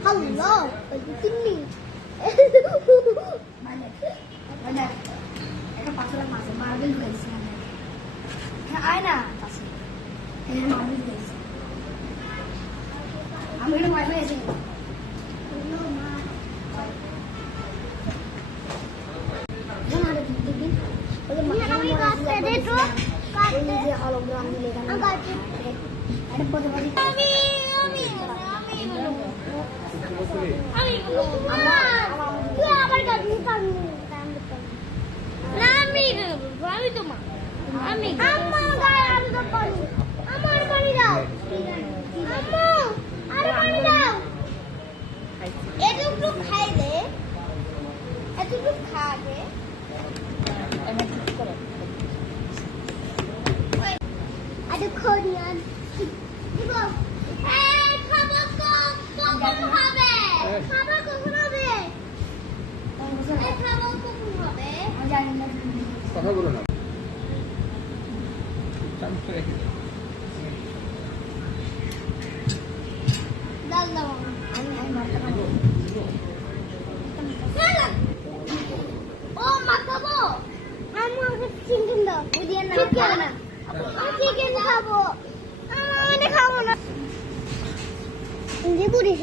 Hello, begini. Mana? Eka pasal masuk marbil guys. Ya, aina pasal. Ini marbil guys. Ambil wifi aja. Jangan ada bikin. Ini kami kasih deh tuh. Ini dia hologram milik kami. Ada foto-foto. Ada Korean. Ibu. খাবার কখন হবে? খাবার কখন হবে? খাবার কখন হবে? আমি জানি না। কথা বলো না। চামচ রেখে দাও। ডাল দাও। আমি মাথা খাবো। ও মাখাবো। আমাকে চিকেন দাও। বুঝিয়ে না। চিকেন। আমি চিকেন খাবো। আমি খাবো না। Ini boleh